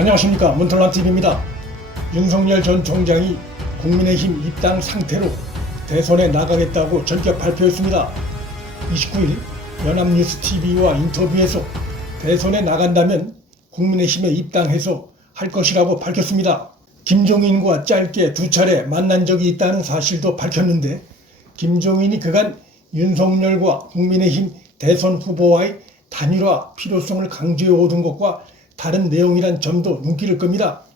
안녕하십니까, 문털란TV입니다. 윤석열 전 총장이 국민의힘 입당 상태로 대선에 나가겠다고 전격 발표했습니다. 29일 연합뉴스TV와 인터뷰에서 대선에 나간다면 국민의힘에 입당해서 할 것이라고 밝혔습니다. 김종인과 짧게 2차례 만난 적이 있다는 사실도 밝혔는데, 김종인이 그간 윤석열과 국민의힘 대선 후보와의 단일화 필요성을 강조해 오던 것과 다른 내용이란 점도 눈길을 끕니다.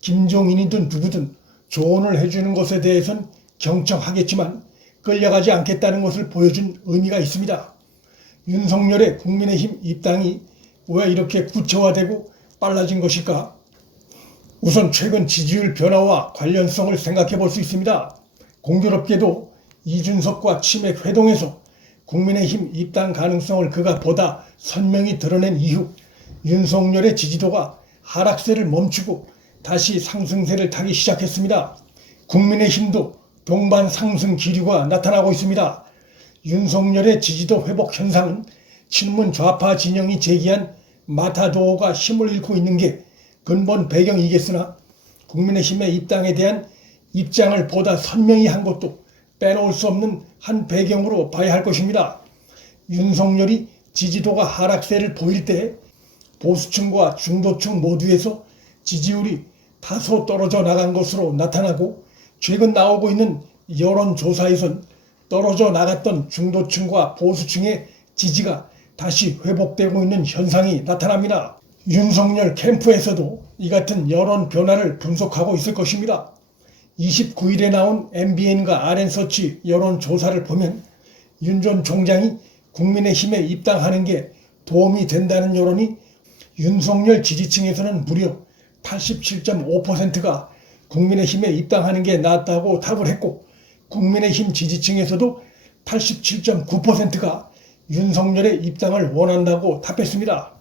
김종인이든 누구든 조언을 해주는 것에 대해선 경청하겠지만 끌려가지 않겠다는 것을 보여준 의미가 있습니다. 윤석열의 국민의힘 입당이 왜 이렇게 구체화되고 빨라진 것일까? 우선 최근 지지율 변화와 관련성을 생각해 볼 수 있습니다. 공교롭게도 이준석과 치맥 회동에서 국민의힘 입당 가능성을 그가 보다 선명히 드러낸 이후 윤석열의 지지도가 하락세를 멈추고 다시 상승세를 타기 시작했습니다. 국민의힘도 동반 상승 기류가 나타나고 있습니다. 윤석열의 지지도 회복 현상은 친문 좌파 진영이 제기한 마타도어가 힘을 잃고 있는 게 근본 배경이겠으나, 국민의힘의 입당에 대한 입장을 보다 선명히 한 것도 빼놓을 수 없는 한 배경으로 봐야 할 것입니다. 윤석열이 지지도가 하락세를 보일 때 보수층과 중도층 모두에서 지지율이 다소 떨어져 나간 것으로 나타나고, 최근 나오고 있는 여론조사에선 떨어져 나갔던 중도층과 보수층의 지지가 다시 회복되고 있는 현상이 나타납니다. 윤석열 캠프에서도 이 같은 여론 변화를 분석하고 있을 것입니다. 29일에 나온 MBN과 RN서치 여론조사를 보면 윤 전 총장이 국민의힘에 입당하는 게 도움이 된다는 여론이 윤석열 지지층에서는 무려 87.5%가 국민의힘에 입당하는 게 낫다고 답을 했고, 국민의힘 지지층에서도 87.9%가 윤석열의 입당을 원한다고 답했습니다.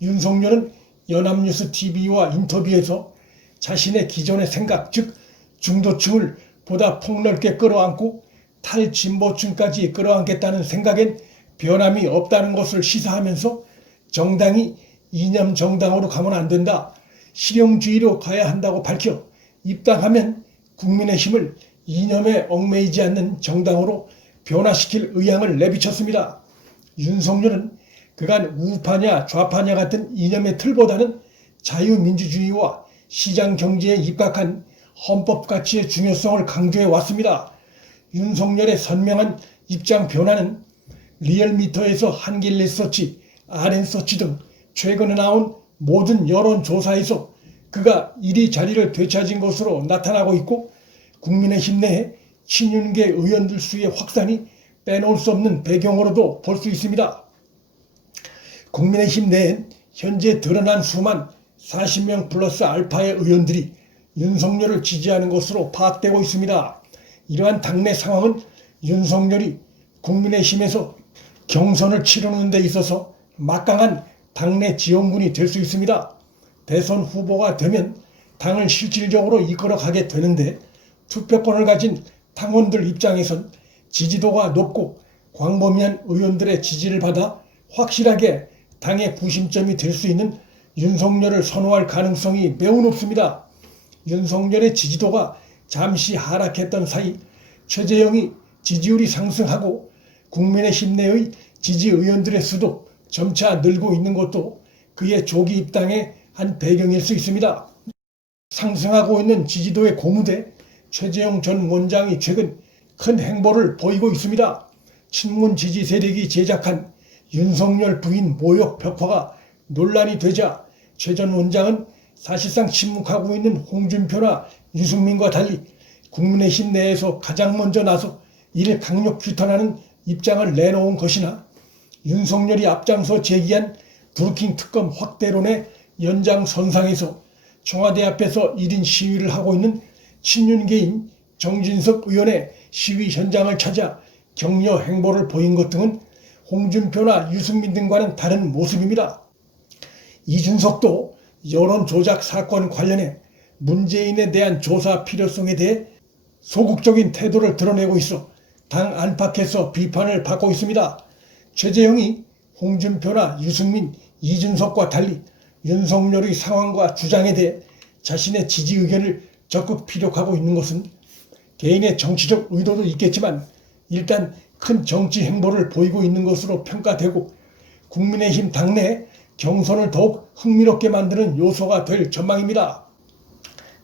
윤석열은 연합뉴스TV와 인터뷰에서 자신의 기존의 생각, 즉 중도층을 보다 폭넓게 끌어안고 탈진보층까지 끌어안겠다는 생각엔 변함이 없다는 것을 시사하면서 정당이 이념 정당으로 가면 안 된다, 실용주의로 가야 한다고 밝혀 입당하면 국민의힘을 이념에 얽매이지 않는 정당으로 변화시킬 의향을 내비쳤습니다. 윤석열은 그간 우파냐 좌파냐 같은 이념의 틀보다는 자유민주주의와 시장경제에 입각한 헌법가치의 중요성을 강조해 왔습니다. 윤석열의 선명한 입장 변화는 리얼미터에서 한길리서치, RN서치 등 최근에 나온 모든 여론조사에서 그가 이리 자리를 되찾은 것으로 나타나고 있고, 국민의힘 내에 친윤계 의원들 수의 확산이 빼놓을 수 없는 배경으로도 볼 수 있습니다. 국민의힘 내엔 현재 드러난 수만 40명 플러스 알파의 의원들이 윤석열을 지지하는 것으로 파악되고 있습니다. 이러한 당내 상황은 윤석열이 국민의힘에서 경선을 치르는 데 있어서 막강한 당내 지원군이 될 수 있습니다. 대선 후보가 되면 당을 실질적으로 이끌어가게 되는데, 투표권을 가진 당원들 입장에선 지지도가 높고 광범위한 의원들의 지지를 받아 확실하게 당의 구심점이 될 수 있는 윤석열을 선호할 가능성이 매우 높습니다. 윤석열의 지지도가 잠시 하락했던 사이 최재형이 지지율이 상승하고 국민의힘 내의 지지 의원들의 수도 점차 늘고 있는 것도 그의 조기 입당의 한 배경일 수 있습니다. 상승하고 있는 지지도의 고무대 최재형 전 원장이 최근 큰 행보를 보이고 있습니다. 친문 지지 세력이 제작한 윤석열 부인 모욕 벽화가 논란이 되자 최 전 원장은 사실상 침묵하고 있는 홍준표나 유승민과 달리 국민의힘 내에서 가장 먼저 나서 이를 강력 규탄하는 입장을 내놓은 것이나, 윤석열이 앞장서 제기한 드루킹 특검 확대론의 연장선상에서 청와대 앞에서 1인 시위를 하고 있는 친윤계인 정진석 의원의 시위 현장을 찾아 격려 행보를 보인 것 등은 홍준표나 유승민 등과는 다른 모습입니다. 이준석도 여론 조작 사건 관련해 문재인에 대한 조사 필요성에 대해 소극적인 태도를 드러내고 있어 당 안팎에서 비판을 받고 있습니다. 최재형이 홍준표나 유승민, 이준석과 달리 윤석열의 상황과 주장에 대해 자신의 지지 의견을 적극 피력하고 있는 것은 개인의 정치적 의도도 있겠지만 일단 큰 정치 행보를 보이고 있는 것으로 평가되고 국민의힘 당내 경선을 더욱 흥미롭게 만드는 요소가 될 전망입니다.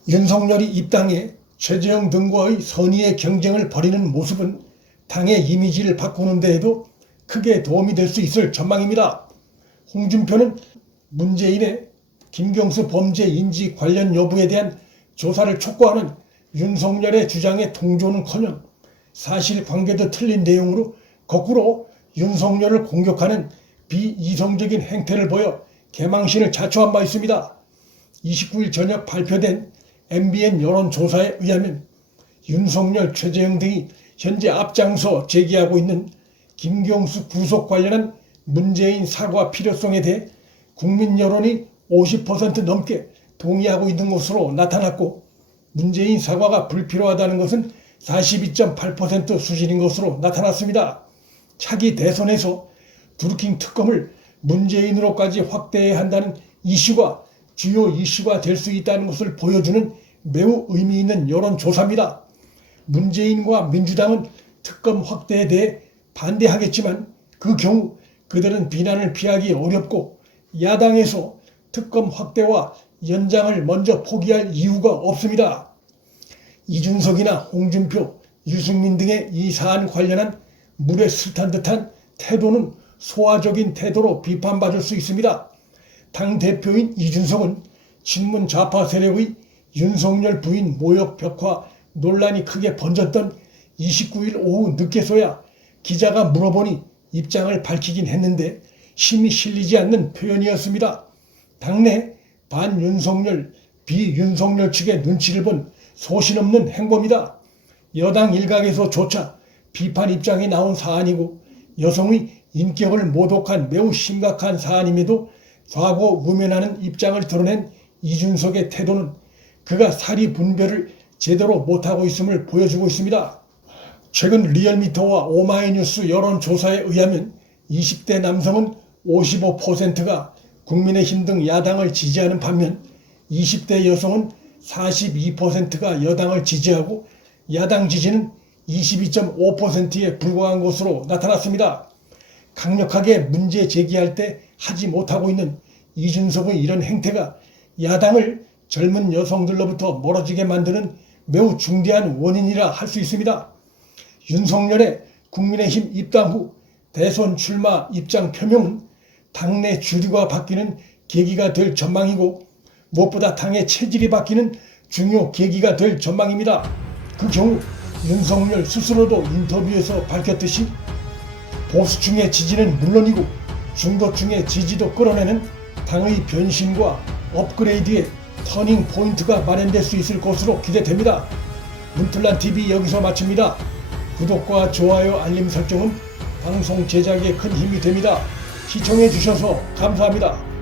윤석열이 입당해 최재형 등과의 선의의 경쟁을 벌이는 모습은 당의 이미지를 바꾸는 데에도 크게 도움이 될 수 있을 전망입니다. 홍준표는 문재인의 김경수 범죄 인지 관련 여부에 대한 조사를 촉구하는 윤석열의 주장에 동조는커녕 사실관계도 틀린 내용으로 거꾸로 윤석열을 공격하는 비이성적인 행태를 보여 개망신을 자초한 바 있습니다. 29일 저녁 발표된 MBN 여론조사에 의하면 윤석열, 최재형 등이 현재 앞장서 제기하고 있는 김경수 구속 관련한 문재인 사과 필요성에 대해 국민 여론이 50% 넘게 동의하고 있는 것으로 나타났고 문재인 사과가 불필요하다는 것은 42.8% 수준인 것으로 나타났습니다. 차기 대선에서 드루킹 특검을 문재인으로까지 확대해야 한다는 이슈가 주요 이슈가 될 수 있다는 것을 보여주는 매우 의미 있는 여론조사입니다. 문재인과 민주당은 특검 확대에 대해 반대하겠지만 그 경우 그들은 비난을 피하기 어렵고 야당에서 특검 확대와 연장을 먼저 포기할 이유가 없습니다. 이준석이나 홍준표, 유승민 등의 이 사안 관련한 물에 술 탄 듯한 태도는 소화적인 태도로 비판받을 수 있습니다. 당대표인 이준석은 친문 좌파 세력의 윤석열 부인 모욕 벽화 논란이 크게 번졌던 29일 오후 늦게서야 기자가 물어보니 입장을 밝히긴 했는데 힘이 실리지 않는 표현이었습니다. 당내 반윤석열, 비윤석열 측의 눈치를 본 소신없는 행보입니다. 여당 일각에서조차 비판 입장이 나온 사안이고 여성의 인격을 모독한 매우 심각한 사안임에도 과거 우면하는 입장을 드러낸 이준석의 태도는 그가 사리 분별을 제대로 못하고 있음을 보여주고 있습니다. 최근 리얼미터와 오마이뉴스 여론조사에 의하면 20대 남성은 55%가 국민의힘 등 야당을 지지하는 반면 20대 여성은 42%가 여당을 지지하고 야당 지지는 22.5%에 불과한 것으로 나타났습니다. 강력하게 문제 제기할 때 하지 못하고 있는 이준석의 이런 행태가 야당을 젊은 여성들로부터 멀어지게 만드는 매우 중대한 원인이라 할 수 있습니다. 윤석열의 국민의힘 입당 후 대선 출마 입장 표명은 당내 주류가 바뀌는 계기가 될 전망이고 무엇보다 당의 체질이 바뀌는 중요 계기가 될 전망입니다. 그 경우 윤석열 스스로도 인터뷰에서 밝혔듯이 보수층의 지지는 물론이고 중도층의 지지도 끌어내는 당의 변신과 업그레이드의 터닝 포인트가 마련될 수 있을 것으로 기대됩니다. 문틀란TV 여기서 마칩니다. 구독과 좋아요, 알림 설정은 방송 제작에 큰 힘이 됩니다. 시청해 주셔서 감사합니다.